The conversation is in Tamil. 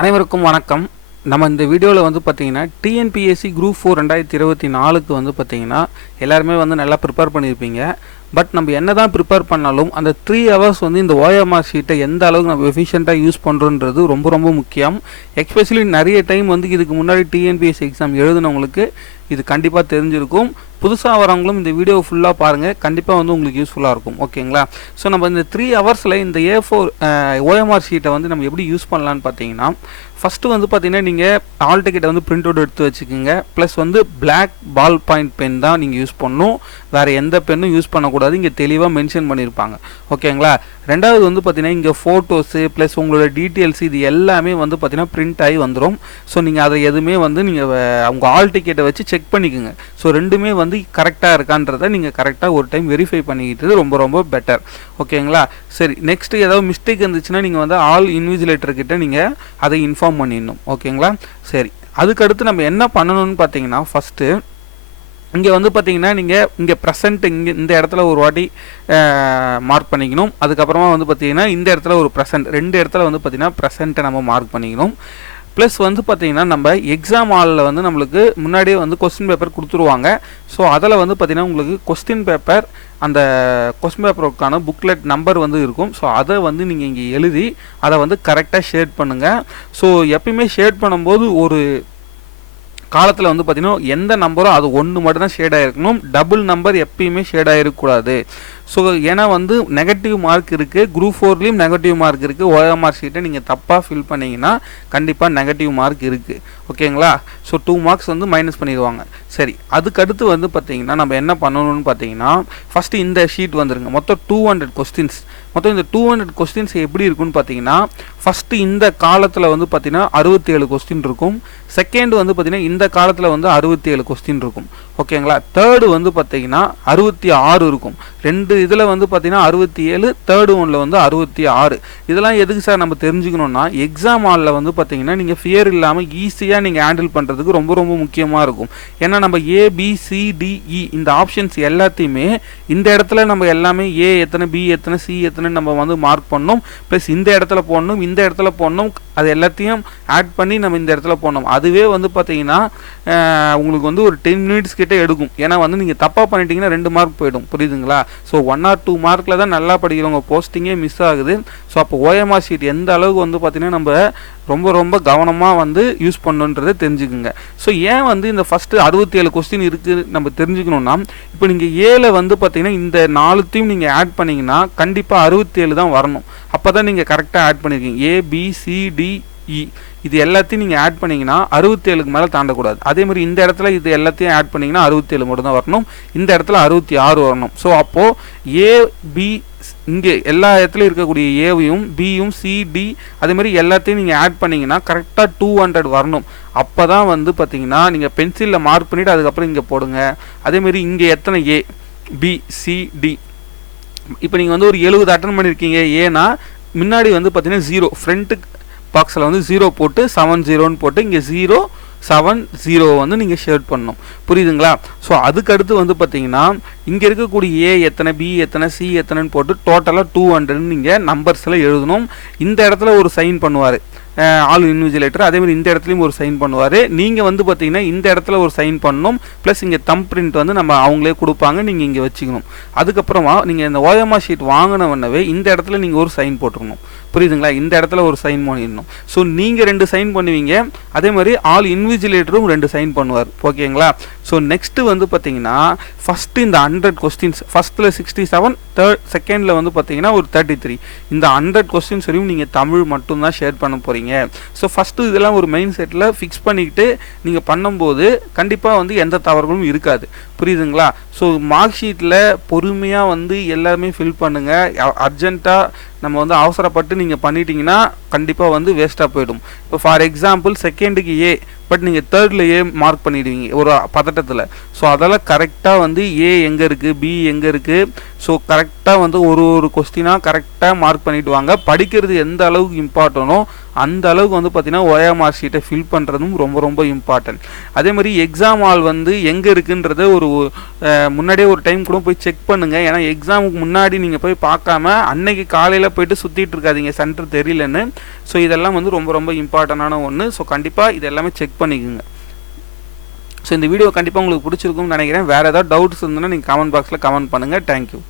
அனைவருக்கும் வணக்கம். நம்ம இந்த வீடியோவில் வந்து பார்த்தீங்கன்னா டிஎன்பிஎஸ்சி குரூப் ஃபோர் ரெண்டாயிரத்தி இருபத்தி நாலுக்கு வந்து பார்த்தீங்கன்னா எல்லாருமே வந்து நல்லா ப்ரிப்பேர் பண்ணியிருப்பீங்க பட் நம்ம என்ன தான் ப்ரிப்பேர் பண்ணாலும் அந்த த்ரீ ஹவர்ஸ் வந்து இந்த ஓஎம்ஆர் ஷீட்டை எந்த அளவுக்கு நம்ம எஃபிஷியண்ட்டாக யூஸ் பண்ணுறோன்றது ரொம்ப ரொம்ப முக்கியம். எக்ஸ்பெஷலி நிறைய டைம் வந்து இதுக்கு முன்னாடி டிஎன்பிஎஸ்சி எக்ஸாம் எழுதுனவங்களுக்கு இது கண்டிப்பாக தெரிஞ்சிருக்கும். புதுசாக வரவங்களும் இந்த வீடியோ ஃபுல்லாக பாருங்கள் கண்டிப்பாக வந்து உங்களுக்கு யூஸ்ஃபுல்லாக இருக்கும். ஓகேங்களா? ஸோ நம்ம இந்த த்ரீ ஹவர்ஸில் இந்த ஏ ஃபோர் ஓஎம்ஆர் ஷீட்டை வந்து நம்ம எப்படி யூஸ் பண்ணலான்னு பார்த்தீங்கன்னா ஃபஸ்ட்டு வந்து பார்த்தீங்கன்னா நீங்கள் ஆல் டிக்கெட்டை வந்து பிரிண்ட் அவுட் எடுத்து வச்சுக்கோங்க. ப்ளஸ் வந்து பிளாக் பால் பாயிண்ட் பென் தான் நீங்கள் யூஸ் பண்ணணும். வேறு எந்த பென்னும் யூஸ் பண்ணக்கூடாது. இங்கே தெளிவாக மென்ஷன் பண்ணியிருப்பாங்க ஓகேங்களா? ரெண்டாவது வந்து பார்த்தீங்கன்னா இங்கே ஃபோட்டோஸு ப்ளஸ் உங்களோட டீட்டெயில்ஸ் இது எல்லாமே வந்து பார்த்தீங்கன்னா பிரிண்ட் ஆகி வந்துடும் ஸோ நீங்கள் அதை எதுவுமே வந்து நீங்கள் உங்கள் ஆல் டிக்கெட்டை வச்சு செக் பண்ணிக்கோங்க. ஸோ ரெண்டுமே வந்து கரெக்டாக இருக்கான்றதை நீங்கள் கரெக்டாக ஒரு டைம் வெரிஃபை பண்ணிக்கிட்டது ரொம்ப ரொம்ப பெட்டர் ஓகேங்களா சரி நெக்ஸ்ட் ஏதாவது மிஸ்டேக் இருந்துச்சுன்னா நீங்கள் வந்து ஆல் இன்விஜிலேட்டர்கிட்ட நீங்கள் அதை இன்ஃபார்ம் பண்ணிடணும். ஓகேங்களா சரி அதுக்கடுத்து நம்ம என்ன பண்ணணும்னு பார்த்தீங்கன்னா ஃபஸ்ட்டு இங்கே வந்து பார்த்தீங்கன்னா நீங்கள் இங்கே ப்ரெசண்ட் இங்கே இந்த இடத்துல ஒரு வாட்டி மார்க் பண்ணிக்கணும். அதுக்கப்புறமா வந்து பார்த்தீங்கன்னா இந்த இடத்துல ஒரு ப்ரெசன்ட் ரெண்டு இடத்துல வந்து பார்த்தீங்கன்னா ப்ரெசண்ட்டை நம்ம மார்க் பண்ணிக்கணும். ப்ளஸ் வந்து பார்த்தீங்கன்னா நம்ம எக்ஸாம் ஹாலில் வந்து நம்மளுக்கு முன்னாடியே வந்து கொஸ்டின் பேப்பர் கொடுத்துருவாங்க. ஸோ அதில் வந்து பார்த்தீங்கன்னா உங்களுக்கு கொஸ்டின் பேப்பர் அந்த கொஸ்டின் பேப்பருக்கான புக்லெட் நம்பர் வந்து இருக்கும். ஸோ அதை வந்து நீங்கள் இங்கே எழுதி அதை வந்து கரெக்டாக ஷேட் பண்ணுங்கள் ஸோ எப்பயுமே ஷேட் பண்ணும்போது ஒரு காலத்தில் வந்து பார்த்தீங்கன்னா எந்த நம்பரோ அது ஒன்று மட்டும் தான் ஷேட் ஆகிருக்கணும் டபுள் நம்பர் எப்பயுமே ஷேட் ஆகிருக்கக்கூடாது ஸோ ஏன்னா வந்து நெகட்டிவ் மார்க் இருக்குது குரூப் ஃபோர்லேயும் நெகட்டிவ் மார்க் இருக்குது ஓஎம்ஆர் ஷீட்டை நீங்கள் தப்பாக ஃபில் பண்ணிங்கன்னா கண்டிப்பாக நெகட்டிவ் மார்க் இருக்குது ஓகேங்களா ஸோ டூ மார்க்ஸ் வந்து மைனஸ் பண்ணிடுவாங்க. சரி அதுக்கடுத்து வந்து பார்த்தீங்கன்னா நம்ம என்ன பண்ணணும்னு பார்த்தீங்கன்னா ஃபஸ்ட்டு இந்த ஷீட் வந்துருங்க. மொத்தம் டூ ஹண்ட்ரட் கொஸ்டின்ஸ் மொத்தம் இந்த டூ ஹண்ட்ரட் கொஸ்டின்ஸ் எப்படி இருக்குன்னு பார்த்தீங்கன்னா ஃபஸ்ட்டு இந்த காலத்தில் வந்து பார்த்தீங்கன்னா அறுபத்தி ஏழு கொஸ்டின் இருக்கும். செகண்ட் வந்து பார்த்தீங்கன்னா இந்த காலத்தில் வந்து அறுபத்தி ஏழு கொஸ்டின் இருக்கும் ஓகேங்களா தேர்டு வந்து பார்த்தீங்கன்னா அறுபத்தி ஆறு இருக்கும். ரெண்டு இதில் வந்து பார்த்தீங்கன்னா அறுபத்தி ஏழு தேர்டு ஒனில் வந்து அறுபத்தி ஆறு. இதெல்லாம் எதுக்கு சார் நம்ம தெரிஞ்சுக்கணும்னா எக்ஸாம் ஹாலில் வந்து பார்த்தீங்கன்னா நீங்கள் ஃபியர் இல்லாமல் ஈஸியாக நீங்கள் ஹேண்டில் பண்ணுறதுக்கு ரொம்ப ரொம்ப முக்கியமாக இருக்கும். ஏன்னா நம்ம ஏபிசிடிஇ e இந்த ஆப்ஷன்ஸ் எல்லாத்தையுமே இந்த இடத்துல நம்ம எல்லாமே ஏ எத்தனை பி எத்தனை சி எத்தனை நம்ம வந்து மார்க் பண்ணணும் ப்ளஸ் இந்த இடத்துல போடணும் இந்த இடத்துல போடணும் அது எல்லாத்தையும் ஆட் பண்ணி நம்ம இந்த இடத்துல போடணும். அதுவே வந்து பார்த்தீங்கன்னா உங்களுக்கு வந்து ஒரு டென் மினிட்ஸ் கிட்டே எடுக்கும். ஏன்னா வந்து நீங்கள் தப்பாக பண்ணிட்டீங்கன்னா ரெண்டு மார்க் போயிடும். புரியுதுங்களா? ஸோ ஒன் ஆர் டூ மார்க்கில் தான் நல்லா படிக்கிறவங்க போஸ்டிங்கே மிஸ் ஆகுது. ஸோ அப்போ ஓஎம்ஆர் ஷீட் எந்த அளவுக்கு வந்து பார்த்தீங்கன்னா நம்ம ரொம்ப ரொம்ப கவனமாக வந்து யூஸ் பண்ணுன்றதை தெரிஞ்சுக்குங்க. ஸோ ஏன் வந்து இந்த ஃபஸ்ட்டு அறுபத்தி ஏழு கொஸ்டின் இருக்குது நம்ம தெரிஞ்சுக்கணும்னா இப்போ நீங்கள் ஏழை வந்து பார்த்தீங்கன்னா இந்த நாலுத்தையும் நீங்கள் ஆட் பண்ணிங்கன்னா கண்டிப்பாக அறுபத்தி ஏழு தான் வரணும். அப்போ தான் நீங்கள் கரெக்டாக ஆட் பண்ணியிருக்கீங்க ஏ பி இது எல்லாத்தையும் நீங்கள் ஆட் பண்ணிங்கன்னா அறுபத்தேழுக்கு மேலே தாண்டக்கூடாது. அதே மாதிரி இந்த இடத்துல இது எல்லாத்தையும் ஆட் பண்ணிங்கன்னா அறுபத்தேழு மட்டும் தான் வரணும். இந்த இடத்துல அறுபத்தி ஆறு வரணும். ஸோ அப்போது ஏ பி இங்கே எல்லா இடத்துலையும் இருக்கக்கூடிய ஏவையும் பியும் சி டி அதேமாதிரி எல்லாத்தையும் நீங்கள் ஆட் பண்ணிங்கன்னா கரெக்டாக டூ ஹண்ட்ரட் வரணும். அப்போ தான் வந்து பார்த்தீங்கன்னா நீங்கள் பென்சிலில் மார்க் பண்ணிவிட்டு அதுக்கப்புறம் இங்கே போடுங்க. அதேமாரி இங்கே எத்தனை ஏ பி சி டி இப்போ நீங்கள் வந்து ஒரு எழுபது அட்டன் பண்ணியிருக்கீங்க ஏன்னா முன்னாடி வந்து பார்த்தீங்கன்னா ஜீரோ ஃப்ரண்ட்டுக்கு பாக்ஸில் வந்து ஜீரோ போட்டு செவன் ஜீரோன்னு போட்டு இங்கே ஜீரோ செவன் ஜீரோ வந்து நீங்கள் ஷேர்ட் பண்ணணும். புரியுதுங்களா? ஸோ அதுக்கடுத்து வந்து பார்த்தீங்கன்னா இங்கே இருக்கக்கூடிய ஏ எத்தனை பி எத்தனை சி எத்தனைன்னு போட்டு டோட்டலாக டூ ஹண்ட்ரட்னு நீங்கள் நம்பர்ஸில் எழுதணும். இந்த இடத்துல ஒரு சைன் பண்ணுவார். All invigilator. அதேமாதிரி இந்த இடத்துலையும் ஒரு சைன் பண்ணுவார். நீங்கள் வந்து பார்த்தீங்கன்னா இந்த இடத்துல ஒரு சைன் பண்ணணும். ப்ளஸ் இங்கே தம் பிரிண்ட் வந்து நம்ம அவங்களே கொடுப்பாங்க நீங்கள் இங்கே வச்சுக்கணும். அதுக்கப்புறமா நீங்கள் இந்த ஓயமா ஷீட் வாங்கினவனவே இந்த இடத்துல நீங்கள் ஒரு சைன் போட்டுருணும் புரியுதுங்களா? இந்த இடத்துல ஒரு சைன் பண்ணிடணும். ஸோ நீங்கள் ரெண்டு சைன் பண்ணுவீங்க. அதே மாதிரி ஆல் இன்விஜிலேட்டரும் ரெண்டு சைன் பண்ணுவார். ஓகேங்களா? ஸோ நெக்ஸ்ட்டு வந்து பார்த்தீங்கன்னா ஃபஸ்ட்டு இந்த ஹண்ட்ரட் கொஸ்டின்ஸ் ஃபஸ்ட்டில் சிக்ஸ்டி செவன் தேர்ட் செகண்டில் வந்து பார்த்தீங்கன்னா ஒரு தேர்ட்டி த்ரீ இந்த ஹண்ட்ரட் கொஸ்டின்ஸ் வரையும் நீங்கள் தமிழ் மட்டும்தான் ஷேர் பண்ண போகிறீங்க ஸோ ஃபஸ்ட்டு இதெல்லாம் ஒரு மெயின் செட்டில் ஃபிக்ஸ் பண்ணிக்கிட்டு நீங்கள் பண்ணும்போது கண்டிப்பாக வந்து எந்த தவறுகளும் இருக்காது. புரியுதுங்களா? ஸோ மார்க் ஷீட்டில் பொறுமையாக வந்து எல்லாருமே ஃபில் பண்ணுங்கள் அர்ஜென்ட்டாக நம்ம வந்து அவசரப்பட்டு நீங்கள் பண்ணிட்டீங்கன்னா கண்டிப்பாக வந்து வேஸ்ட்டாக போயிடும். இப்போ ஃபார் எக்ஸாம்பிள் செகண்டுக்கு ஏ பட் நீங்கள் தேர்டில் ஏ மார்க் பண்ணிடுவீங்க ஒரு பதட்டத்தில். ஸோ அதெல்லாம் கரெக்டாக வந்து ஏ எங்கே இருக்குது பி எங்கே இருக்குது ஸோ கரெக்டாக வந்து ஒரு ஒரு கொஸ்டினாக கரெக்டாக மார்க் பண்ணிவிடுவாங்க படிக்கிறது எந்த அளவுக்கு இம்பார்ட்டனோ அந்த அளவுக்கு வந்து பார்த்தீங்கன்னா மார்க் ஷீட்டை ஃபில் பண்ணுறதும் ரொம்ப ரொம்ப இம்பார்ட்டன்ட் அதே மாதிரி எக்ஸாம் ஹால் வந்து எங்கே இருக்குன்றத ஒரு முன்னாடியே ஒரு டைம் கூட போய் செக் பண்ணுங்கள் ஏன்னா எக்ஸாமுக்கு முன்னாடி நீங்கள் போய் பார்க்காம அன்னைக்கு காலையில் போயிட்டு சுற்றிட்டு இருக்காதீங்க. சென்டர் தெரியலன்னு. ஸோ இதெல்லாம் வந்து ரொம்ப ரொம்ப இம்பார்ட்டண்டான ஒன்று ஸோ கண்டிப்பாக இது எல்லாமே செக் பண்ணிக்கோங்க. ஸோ இந்த வீடியோ கண்டிப்பாக உங்களுக்கு பிடிச்சிருக்கும்னு நினைக்கிறேன். வேறு ஏதாவது டவுட்ஸ் இருந்ததுன்னா நீங்கள் கமெண்ட் பாக்ஸில் கமெண்ட் பண்ணுங்கள் தேங்க்யூ